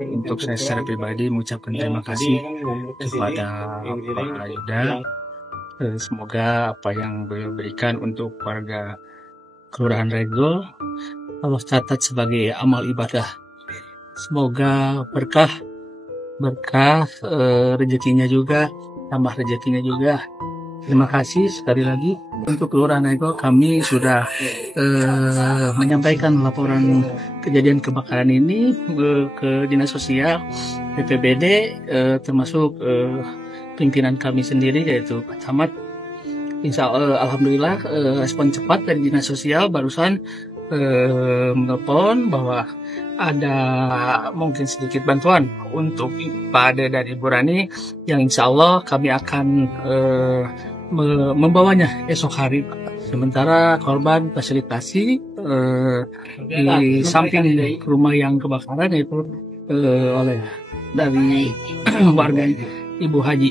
untuk saya secara pribadi mengucapkan terima kasih kepada Pak Ayuda. Semoga apa yang beliau berikan untuk warga Kelurahan Regol Allah catat sebagai amal ibadah. Semoga berkah rezekinya juga, tambah rezekinya juga. Terima kasih sekali lagi untuk Kelurahan Regol. Kami sudah menyampaikan laporan kejadian kebakaran ini ke Dinas Sosial, BPBD, termasuk pimpinan kami sendiri yaitu Pak Camat. Insya Allah, alhamdulillah respon cepat dari Dinas Sosial barusan menelpon bahwa ada mungkin sedikit bantuan untuk Pak Ade dan Ibu Rani yang insya Allah kami akan membawanya esok hari. Sementara korban fasilitasi di samping rumah yang kebakaran itu oleh dari warga Ibu Haji.